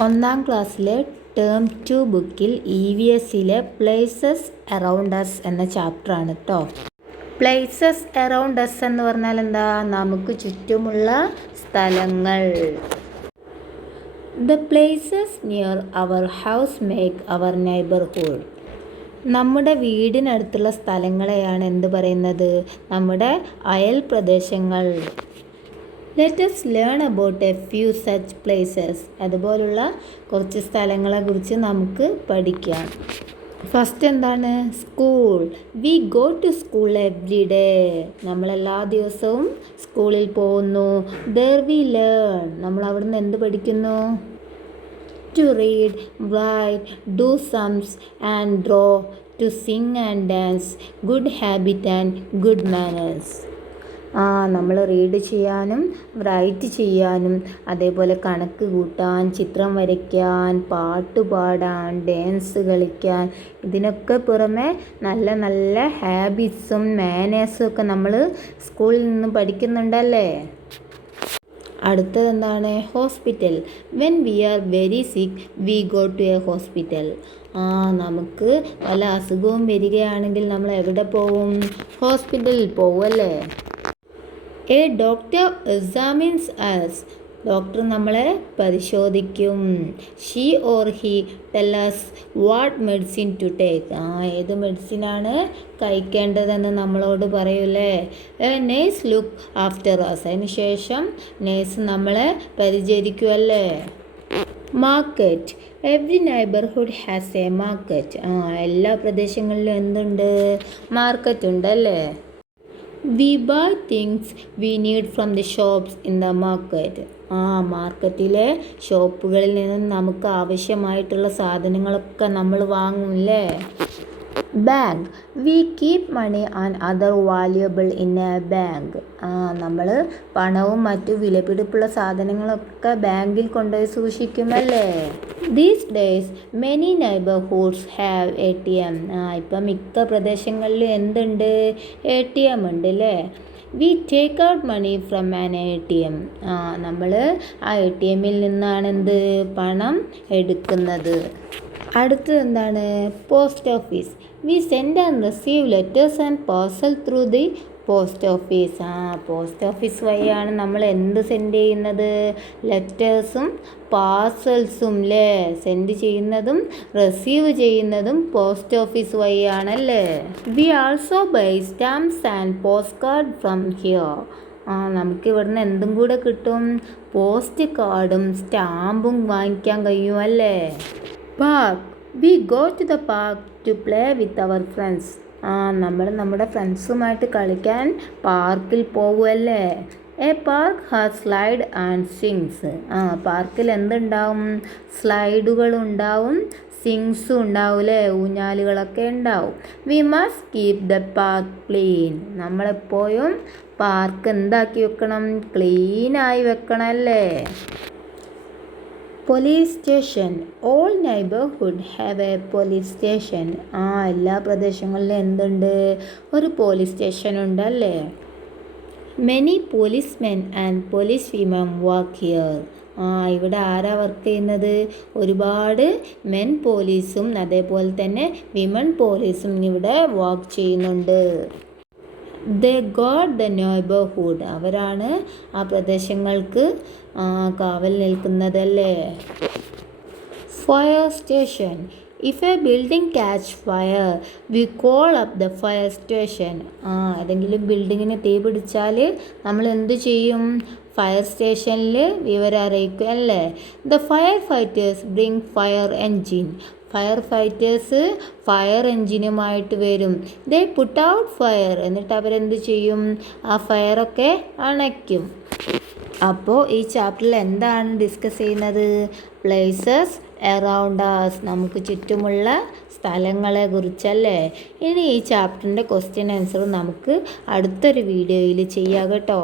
ഒന്നാം ക്ലാസ്സിലെ ടേം 2 ബുക്കിൽ EVSലെ പ്ലേസസ് അറൗണ്ട് അസ് എന്ന ചാപ്റ്ററാണ് കേട്ടോ. പ്ലേസസ് അറൗണ്ട് അസ് എന്ന് പറഞ്ഞാൽ എന്താ? നമുക്ക് ചുറ്റുമുള്ള സ്ഥലങ്ങൾ. The places near our house make our neighbourhood. നമ്മുടെ വീടിനടുത്തുള്ള സ്ഥലങ്ങളെയാണ് എന്ത് പറയുന്നത്? നമ്മുടെ അയൽ പ്രദേശങ്ങൾ. Let us learn about a few such places. അതുപോലുള്ള കുറച്ച് സ്ഥലങ്ങളെക്കുറിച്ച് നമുക്ക് പഠിക്കാം. ഫസ്റ്റ് എന്താണ്? School. We go to school every day. നമ്മളെല്ലാ ദിവസവും സ്കൂളിൽ പോകുന്നു. There we learn. നമ്മൾ അവിടുന്ന് എന്ത് പഠിക്കുന്നു? To read, write, do sums and draw, to sing and dance, good habit and good manners. നമ്മൾ റീഡ് ചെയ്യാനും റൈറ്റ് ചെയ്യാനും അതേപോലെ കണക്ക് കൂട്ടാൻ, ചിത്രം വരയ്ക്കാൻ, പാട്ട് പാടാൻ, ഡാൻസ് കളിക്കാൻ, ഇതിനൊക്കെ പുറമെ നല്ല നല്ല ഹാബിറ്റ്സും മാനേഴ്സും ഒക്കെ നമ്മൾ സ്കൂളിൽ നിന്ന് പഠിക്കുന്നുണ്ടല്ലേ. അടുത്തത് എന്താണ്? Hospital. When we are very sick we go to a hospital. നമുക്ക് വല്ല അസുഖവും വരികയാണെങ്കിൽ നമ്മൾ എവിടെ പോവും? ഹോസ്പിറ്റലിൽ പോവും അല്ലേ. A doctor examines us. Doctor നമ്മളെ പരിശോധിക്കും. She or he tell us what medicine to take. ഏത് മെഡിസിനാണ് കഴിക്കേണ്ടതെന്ന് നമ്മളോട് പറയൂലേ. A nurse look after us. അതിന് ശേഷം നേഴ്സ് നമ്മളെ പരിചരിക്കുമല്ലേ. Market. Every neighbourhood has a market. എല്ലാ പ്രദേശങ്ങളിലും എന്തുണ്ട്? മാർക്കറ്റ് ഉണ്ടല്ലേ. We buy things we need from the shops in the market. മാർക്കറ്റിലെ ഷോപ്പുകളിൽ നിന്ന് നമുക്ക് ആവശ്യമായിട്ടുള്ള സാധനങ്ങളൊക്കെ നമ്മൾ വാങ്ങുമല്ലേ. Bank. We keep money and other valuable in a bank. നമ്മൾ പണവും മറ്റു വിലപിടിപ്പുള്ള സാധനങ്ങളൊക്കെ ബാങ്കിൽ കൊണ്ടുപോയി സൂക്ഷിക്കുമല്ലേ. These days many neighbourhoods have ATM. ഇപ്പം മിക്ക പ്രദേശങ്ങളിലും എന്തുണ്ട്? ATM ഉണ്ട് അല്ലേ. We take out money from an ATM. നമ്മൾ ആ ATMൽ നിന്നാണ് എന്ത്? പണം എടുക്കുന്നത്. അടുത്തത് എന്താണ്? Post office. We send and receive letters and parcel through the post office. Post office വഴിയാണ് നമ്മൾ എന്ത് സെൻഡ് ചെയ്യുന്നത്? ലെറ്റേഴ്സും പാർസൽസും അല്ലേ. സെൻഡ് ചെയ്യുന്നതും റിസീവ് ചെയ്യുന്നതും പോസ്റ്റ് ഓഫീസ് വഴിയാണല്ലേ. We also buy stamps and post card from here. നമുക്ക് ഇവിടുന്ന് എന്തും കൂടെ കിട്ടും? പോസ്റ്റ് കാർഡും സ്റ്റാമ്പും വാങ്ങിക്കാൻ കഴിയുമല്ലേ. Park. We go to the park to play with our friends. നമ്മൾ നമ്മുടെ ഫ്രണ്ട്സുമായിട്ട് കളിക്കാൻ പാർക്കിൽ പോകുമല്ലേ. A park has slide and swings. പാർക്കിൽ എന്തുണ്ടാവും? സ്ലൈഡുകളുണ്ടാവും, സ്വിങ്സും ഉണ്ടാവൂലേ, ഊഞ്ഞാലുകളൊക്കെ ഉണ്ടാവും. We must keep the park clean. നമ്മളെപ്പോഴും പാർക്ക് എന്താക്കി വെക്കണം? ക്ലീനായി വെക്കണം അല്ലേ. Police station. All neighbourhood have A police station. എല്ലാ പ്രദേശങ്ങളിലും എന്തുണ്ട്? ഒരു പോലീസ് സ്റ്റേഷൻ ഉണ്ടല്ലേ. Many policemen and police women work here. ഇവിടെ ആരാ വർക്ക് ചെയ്യുന്നത്? ഒരുപാട് മെൻ പോലീസും അതേപോലെ തന്നെ വിമൻ പോലീസും ഇവിടെ വർക്ക് ചെയ്യുന്നുണ്ട്. They guard the neighbourhood. അവരാണ് ആ പ്രദേശങ്ങൾക്ക് കാവൽ നിൽക്കുന്നതല്ലേ. Fire station. If a building catch fire we call up the fire station. ഏതെങ്കിലും ബിൽഡിങ്ങിന് തീ പിടിച്ചാൽ നമ്മൾ എന്ത് ചെയ്യും? ഫയർ സ്റ്റേഷനിൽ വിവരം അറിയിക്കും അല്ലേ. The firefighters bring fire engine. Firefighters fire എൻജിനുമായിട്ട് വരും. They put out fire. എന്നിട്ട് അവരെന്ത് ചെയ്യും? ആ ഫയറൊക്കെ അണയ്ക്കും. അപ്പോൾ ഈ ചാപ്റ്ററിൽ എന്താണ് ഡിസ്കസ് ചെയ്യുന്നത്? Places around us. നമുക്ക് ചുറ്റുമുള്ള സ്ഥലങ്ങളെ കുറിച്ചല്ലേ. ഇനി ഈ ചാപ്റ്ററിൻ്റെ ക്വസ്റ്റ്യൻ ആൻസർ നമുക്ക് അടുത്തൊരു വീഡിയോയിൽ ചെയ്യാം കേട്ടോ.